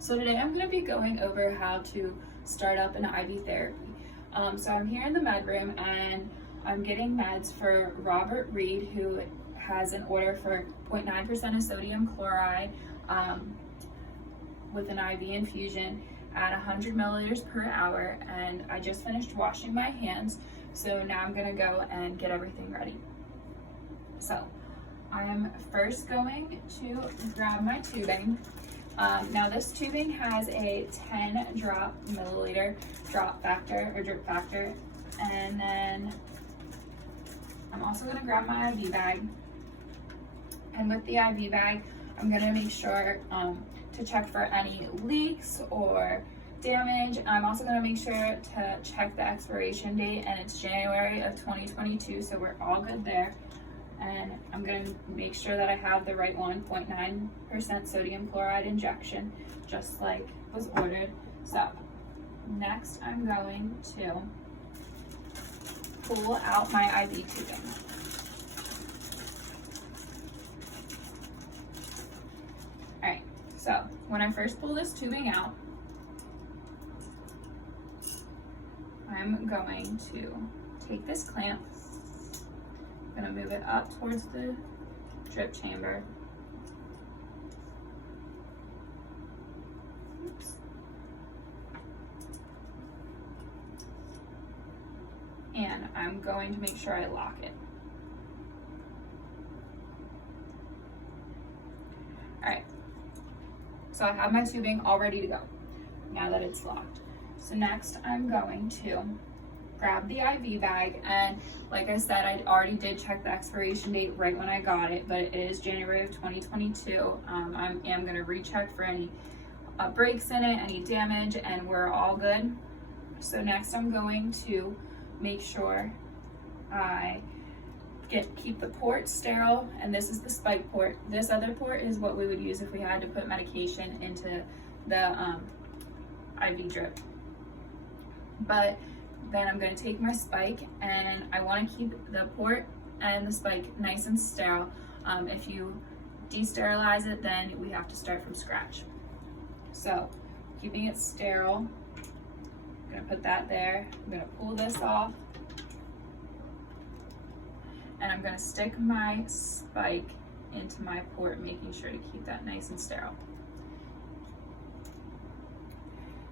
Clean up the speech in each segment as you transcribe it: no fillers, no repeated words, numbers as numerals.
So today I'm going to be going over how to start up an IV therapy. So I'm here in the med room and I'm getting meds for Robert Reed, who has an order for 0.9% of sodium chloride with an IV infusion at 100 milliliters per hour. And I just finished washing my hands, so now I'm going to go and get everything ready. So I'm first going to grab my tubing. Now this tubing has a 10 milliliter drop factor or drip factor, and then I'm also going to grab my IV bag. And with the IV bag, I'm going to make sure to check for any leaks or damage. I'm also going to make sure to check the expiration date, and it's January of 2022, so we're all good there. And I'm going to make sure that I have the right 1.9% sodium chloride injection, just like was ordered. So next I'm going to pull out my IV tubing. Alright, so when I first pull this tubing out, I'm going to take this clamp, I'm going to move it up towards the drip chamber. Oops. And I'm going to make sure I lock it. Alright, so I have my tubing all ready to go now that it's locked. So next I'm going to grab the IV bag, and like I said, I already did check the expiration date right when I got it, but it is January of 2022. I am going to recheck for any breaks in it, any damage, and we're all good. So next I'm going to make sure I keep the port sterile, and this is the spike port. This other port is what we would use if we had to put medication into the IV drip. But then I'm going to take my spike, and I want to keep the port and the spike nice and sterile. If you desterilize it, then we have to start from scratch. So keeping it sterile, I'm going to put that there. I'm going to pull this off, and I'm going to stick my spike into my port, making sure to keep that nice and sterile.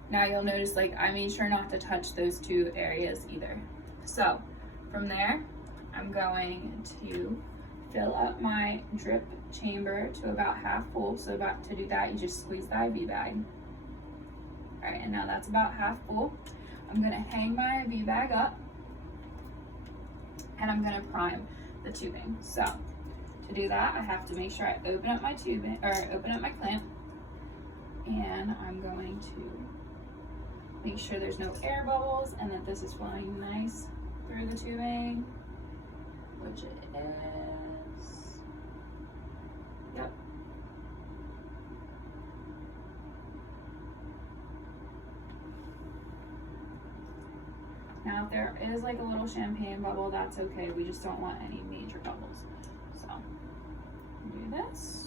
Now you'll notice, like, I made sure not to touch those two areas either. So from there, I'm going to fill up my drip chamber to about half full. So to do that, you just squeeze the IV bag. All right, and now that's about half full. I'm gonna hang my IV bag up, and I'm gonna prime the tubing. So to do that, I have to make sure I open up my tubing, or open up my clamp, and I'm going to make sure there's no air bubbles and that this is flowing nice through the tubing, which it is. Yep. Now if there is like a little champagne bubble, that's okay. We just don't want any major bubbles. So do this.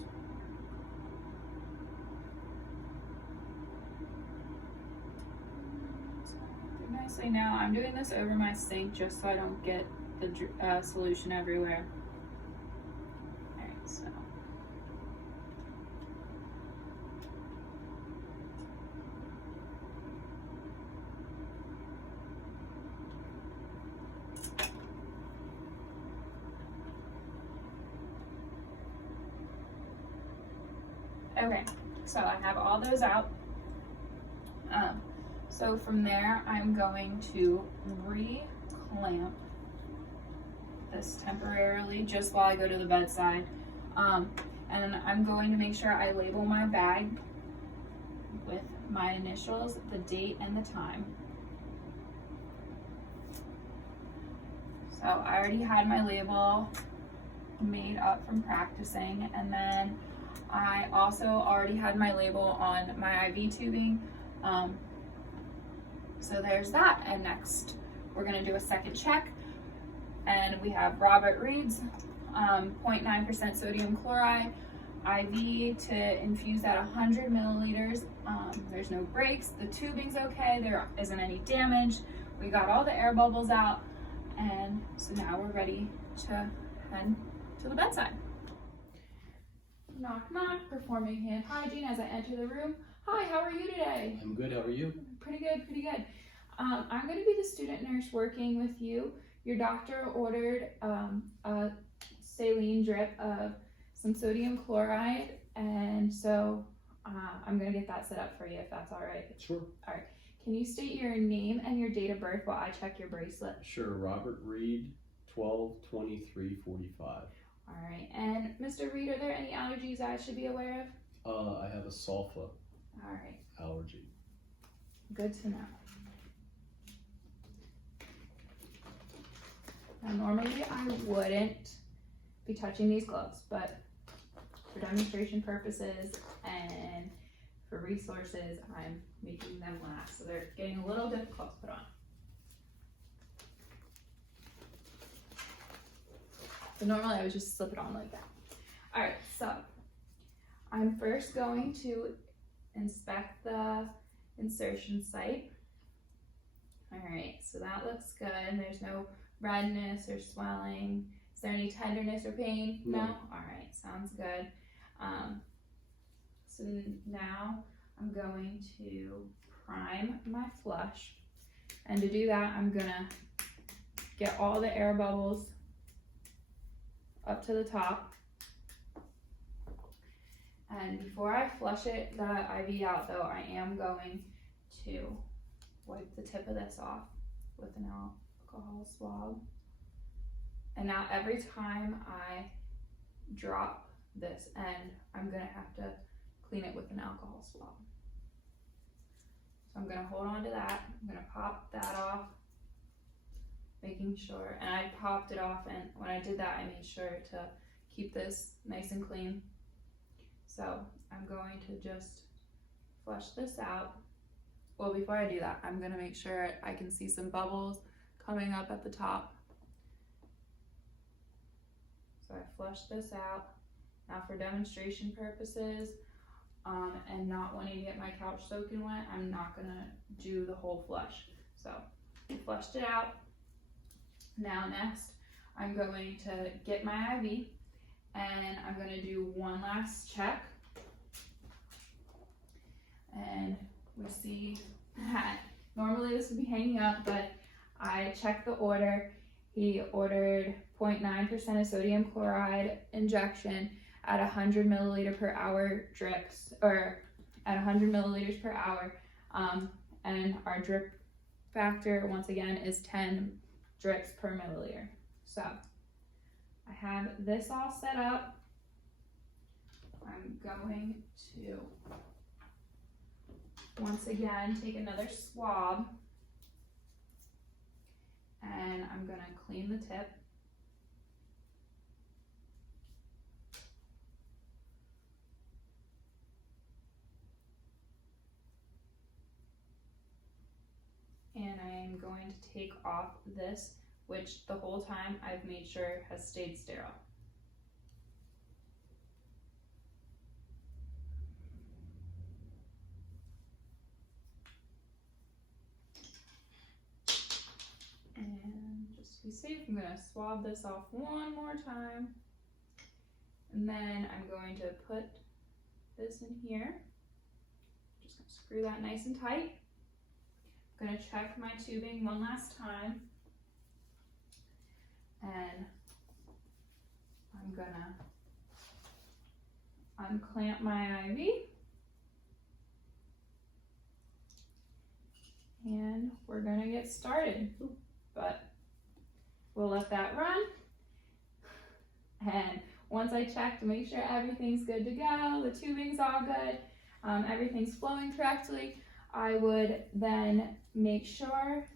Nicely. Now I'm doing this over my sink just so I don't get the solution everywhere. Alright, so okay, so I have all those out. So from there, I'm going to re-clamp this temporarily just while I go to the bedside. And then I'm going to make sure I label my bag with my initials, the date, and the time. So I already had my label made up from practicing, and then I also already had my label on my IV tubing. So there's that. And next we're going to do a second check, and we have Robert Reed's 0.9% sodium chloride IV to infuse that 100 milliliters. There's no breaks, the tubing's okay, there isn't any damage. We got all the air bubbles out, and so now we're ready to head to the bedside. Knock, knock, performing hand hygiene as I enter the room. Hi, how are you today? I'm good, how are you? Pretty good, pretty good. I'm gonna be the student nurse working with you. Your doctor ordered a saline drip of some sodium chloride, and so I'm gonna get that set up for you if that's all right. Sure. All right. Can you state your name and your date of birth while I check your bracelet? Sure, Robert Reed, 12/23/45. All right. And Mr. Reed, are there any allergies I should be aware of? I have a sulfa All right. allergy. Good to know. Now, normally I wouldn't be touching these gloves, but for demonstration purposes and for resources, I'm making them last. So they're getting a little difficult to put on. So normally I would just slip it on like that. All right, so I'm first going to inspect the insertion site. All right, so that looks good. There's no redness or swelling. Is there any tenderness or pain? No. All right, sounds good. So now I'm going to prime my flush. And to do that, I'm gonna get all the air bubbles up to the top. And before I flush it, the IV out though, I am going to wipe the tip of this off with an alcohol swab. And now every time I drop this end, I'm gonna have to clean it with an alcohol swab. So I'm gonna hold on to that. I'm gonna pop that off, making sure, and I popped it off, and when I did that, I made sure to keep this nice and clean. So I'm going to just flush this out. Well, before I do that, I'm gonna make sure I can see some bubbles coming up at the top. So I flushed this out. Now for demonstration purposes, and not wanting to get my couch soaking wet, I'm not gonna do the whole flush. So I flushed it out. Now next, I'm going to get my IV, and I'm gonna do one last check. And we see that normally this would be hanging up, but I checked the order. He ordered 0.9% of sodium chloride injection at 100 milliliter per hour drips, or at 100 milliliters per hour. And our drip factor, once again, is 10 drips per milliliter. So I have this all set up. I'm going to, once again, take another swab, and I'm gonna clean the tip. And I am going to take off this, which the whole time I've made sure has stayed sterile. And just to be safe, I'm gonna swab this off one more time. And then I'm going to put this in here. Just gonna screw that nice and tight. I'm gonna check my tubing one last time. And I'm gonna unclamp my IV. And we're gonna get started. But we'll let that run. And once I check to make sure everything's good to go, the tubing's all good, everything's flowing correctly, I would then make sure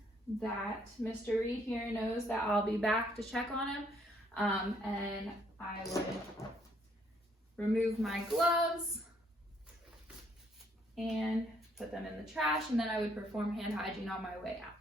that Mr. Reed here knows that I'll be back to check on him. And I would remove my gloves and put them in the trash, and then I would perform hand hygiene on my way out.